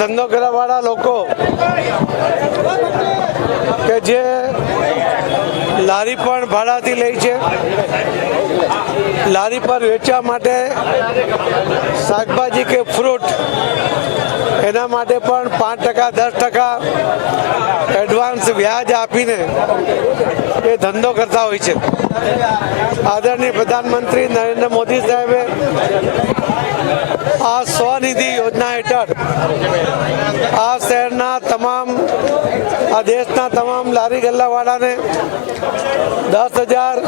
ધંધો કરવાવાળા લોકો કે જે લારી પણ ભાડાથી લે છે, લારી પર વેચવા માટે શાકભાજી કે ફ્રૂટ એના માટે પણ 5% 10% એડવાન્સ વ્યાજ આપીને એ ધંધો કરતા હોય છે। આદરણીય પ્રધાનમંત્રી નરેન્દ્ર મોદી સાહેબે આ સ્વનિધિ યોજના હેઠળ આ શહેરના તમામ, આ દેશના તમામ લારી ગલ્લાવાળાને 10,000,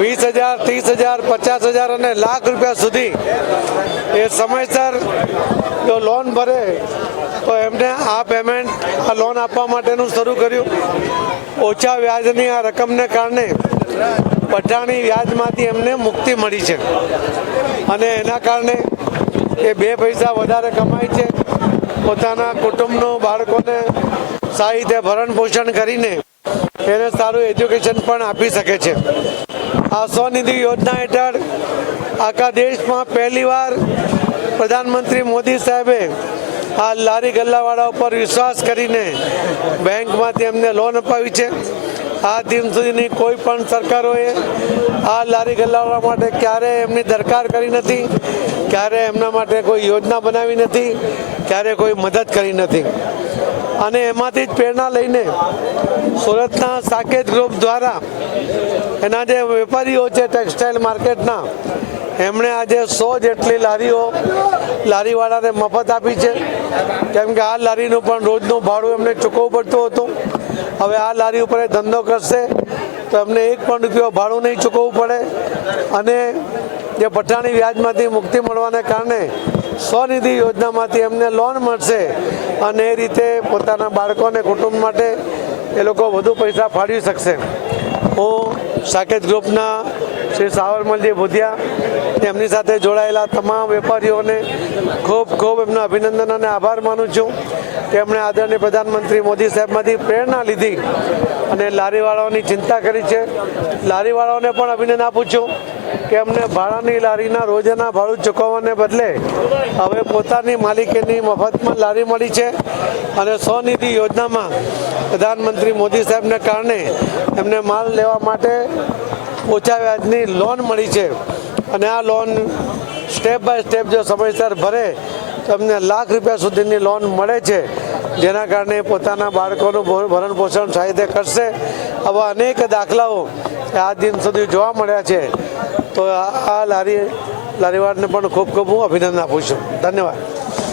20,000, 30,000, 50,000 અને લાખ રૂપિયા સુધી એ સમયસર જો લોન ભરે તો એમને આ પેમેન્ટ, આ લોન આપવા માટેનું શરૂ કર્યું। ઓછા વ્યાજની આ રકમને કારણે પઠાણી વ્યાજમાંથી એમને મુક્તિ મળી છે અને એના કારણે એ 2 પૈસા વધારે કમાય છે, પોતાના કુટુંબનું, બાળકોને સારી રીતે ભરણ પોષણ કરીને એને સારું એજ્યુકેશન પણ આપી શકે છે। આ સ્વનિધિ યોજના હેઠળ આખા દેશમાં પહેલીવાર પ્રધાનમંત્રી મોદી સાહેબે આ લારી ગલ્લાવાળા ઉપર વિશ્વાસ કરીને બેંકમાંથી એમને લોન અપાવી છે। આ દિન સુધીની કોઈ પણ સરકારોએ આ લારી ગલ્લાવાળા માટે ક્યારેય એમની દરકાર કરી નથી, ક્યારે એમના માટે કોઈ યોજના બનાવી નથી, ક્યારે કોઈ મદદ કરી નથી અને એમાંથી જ પ્રેરણા લઈને સુરતના સાકેત ગ્રુપ દ્વારા એના જે વેપારીઓ છે ટેક્સટાઇલ માર્કેટના, એમણે આજે 100 જેટલી લારીઓ લારીવાળાને મફત આપી છે, કેમ કે આ લારીનું પણ રોજનું ભાડું એમને ચૂકવવું પડતું હતું। હવે આ લારી ઉપર ધંધો કરશે તો એમને 1 પણ રૂપિયો ભાડું નહીં ચૂકવવું પડે અને જે પઠાણી વ્યાજમાંથી મુક્તિ મળવાને કારણે સ્વનિધિ યોજનામાંથી એમને લોન મળશે અને એ રીતે પોતાના બાળકોને, કુટુંબ માટે એ લોકો વધુ પૈસા ફાળવી શકશે। હું સાકેત ગ્રુપના શ્રી સાવરમલજી ભુધિયા, એમની સાથે જોડાયેલા તમામ વેપારીઓને ખૂબ ખૂબ એમનો અભિનંદન અને આભાર માનું છું કે એમણે આદરણીય પ્રધાનમંત્રી મોદી સાહેબમાંથી પ્રેરણા લીધી અને લારીવાળાઓની ચિંતા કરી છે। લારીવાળાઓને પણ અભિનંદન આપું છું કે એમને ભાડાની લારીના રોજના ભાડું ચૂકવવાને બદલે હવે પોતાની માલિકીની મફતમાં લારી મળી છે અને સ્વનિધિ યોજનામાં પ્રધાનમંત્રી મોદી સાહેબને કારણે એમને માલ લેવા માટે ઓછા વ્યાજની લોન મળી છે અને આ લોન સ્ટેપ બાય સ્ટેપ જો સમયસર ભરે તો એમને લાખ રૂપિયા સુધીની લોન મળે છે, જેના કારણે પોતાના બાળકોનું ભરણ પોષણ સારી રીતે કરશે। આવા અનેક દાખલાઓ આ દિન સુધી જોવા મળ્યા છે, તો આ લારીવાળાને પણ ખૂબ ખૂબ હું અભિનંદન આપું છું। ધન્યવાદ।